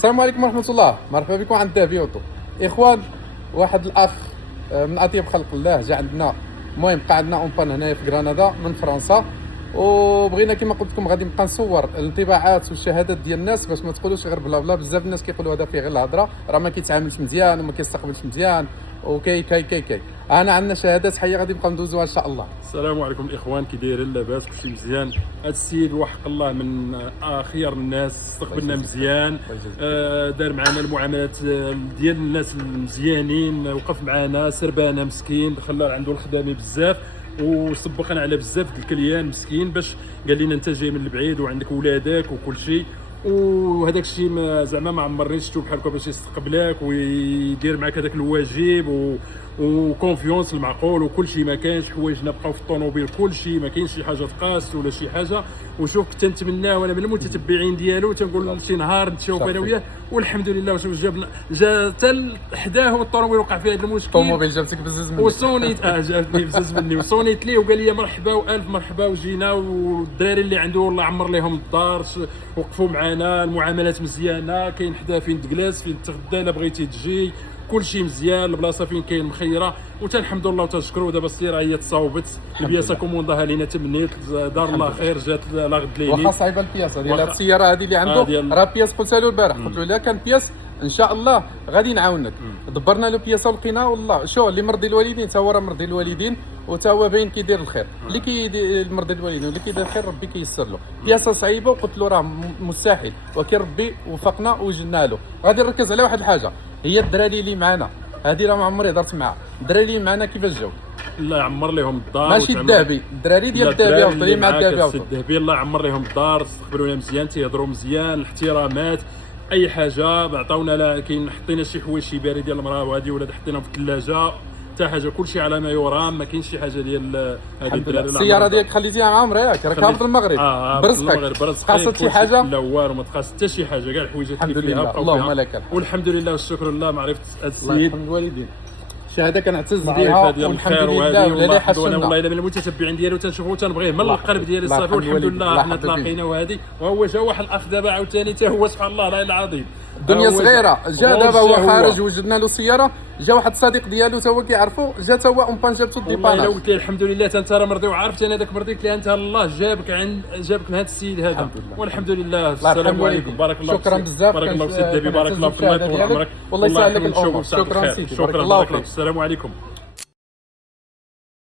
السلام عليكم ورحمة الله، مرحبا بكم عند الذهبي اوتو. اخوان، واحد الاخ من اطيب خلق الله جا عندنا. المهم بقى عندنا اونبان هنايا في غرناطه من فرنسا، وبغينا كما قلت لكم غادي نبقى نصور الانطباعات والشهادات ديال الناس باش ما تقولوش غير بلا بلا. بزاف الناس كيقولوا هذا فيه غير الهضره، راه ما كيتعاملش مزيان وما كيستقبلش مزيان وكاي كاي كاي كاي. انا عندنا شهادات حيه غادي نبقى ندوزوها ان شاء الله. السلام عليكم الاخوان، كي دايرين؟ لاباس؟ كلشي مزيان؟ هذا السيد وحق الله من خيار الناس، استقبلنا مزيان، دار معنا المعاملات ديال الناس المزيانين، وقف معنا سربانا مسكين، دخلنا عنده الخدامي بزاف وسبقنا على بزاف د الكليان مسكين، باش قال لنا انت جاي من البعيد وعندك ولادك وكل شيء، وهذاك الشيء زعما ما عمرني شفتو بحال هكا باش يستقبلك ويدير معك هذاك الواجب وكونفيونس المعقول وكل شيء. ما كانش حوايجنا بقاو في الطوموبيل، كل شيء ما كاينش شي حاجه تقاس ولا شي حاجه. وشوف كنت نتمناه وانا من المتتبعين ديالو، تنقول شي نهار نتشوف انا وياه، والحمد لله. وشوف جا حتى حداه والطوموبيل وقع فيه هذا المشكل، الطوموبيل جابتك بزز مني وصونيت جابتني بزز مني وصونيت ليه وقال لي مرحبا والف مرحبا وجينا. والدراري اللي عنده الله عمر لهم الدار وقفوا معنا، المعاملات مزيانه، كاين حدا فين تجلس فين تغدى الا بغيتي تجي، كل شيء مزيان، البلاصه فين كاين مخيره. الحمد لله وتشكروا. دابا السياره هي تصاوبت، البياسه كومونداها لينا تمنيت، دار الله خير، جات لا غد ليلي. واخا صعيبه البياسه ديال هذه السياره هذه اللي عنده، راه بياس قلتها له البارح، قلت له الا كان بياس ان شاء الله غادي نعاونك. دبرنا له بياسه ولقيناه. والله شو اللي مرضي الوالدين تا هو راه مرضي الوالدين، وتا هو باين كيدير الخير. اللي كيدير مرضي الوالدين واللي كيدير الخير ربي كيسر له. بياسه صعيبه وقلت له راه مستحيل، ولكن ربي وفقنا وجدنا له. غادي نركز على واحد الحاجه، هي الدراري اللي معنا هذه راه ما عمري هضرت معاها. الدراري اللي معنا كيفاش جاو؟ الله يعمر لهم الدار، ماشي الذهبي، الدراري ديال الذهبي اللي مع الذهبي الذهبي، الله يعمر لهم الدار، استقبلونا مزيان، تيهضروا مزيان، الاحترامات، اي حاجه عطاونا. لا كاين حطينا شي حوايج شي بارد ديال المراه وهذه، ولا حطيناهم في الثلاجه، حتى حاجه كلشي على ما يرام، ما كاينش شي حاجه ديال هذه الدراري. السياره ديالك خليتيها معاهم راك هابط المغرب، برزقك تقاصت شي حاجه؟ لا والو، ما تقاصت حتى شي حاجه، كاع الحوايجات اللي فيها اللهم لك الحمد والحمد لله والشكر لله. معرفه هذا السيد، الله يرحم الوالدين، شهاده كنعتز بها والحمد لله. ولا لا حسنا والله الا من المتتبعين ديالو تنشوفو تنبغيه من القلب ديالي الصافي، والحمد لله حنا تلاقينا. وهذه وهو جا واحد الاخ دابا عاوتاني حتى هو سبحان الله لا العظيم، الدنيا صغيره. جا دابا هو خارج وجدنا له سياره، جا واحد الصديق ديالو تا هو كيعرفو، جا تا هو اونبان جابتو والله ديباناج. قلت له الحمد لله انت راه مرضي، وعرفت انا هذاك مرضي، قلت له انت الله جابك من هذا السيد هذا، والحمد لله. السلام عليكم، بارك الله فيك، شكرا بزاف، بارك الله فيك الذهبي، بارك الله فيك، الله يطول عمرك، والله يسهل لك نشوفك. شكرا سيدي، شكرا، السلام عليكم.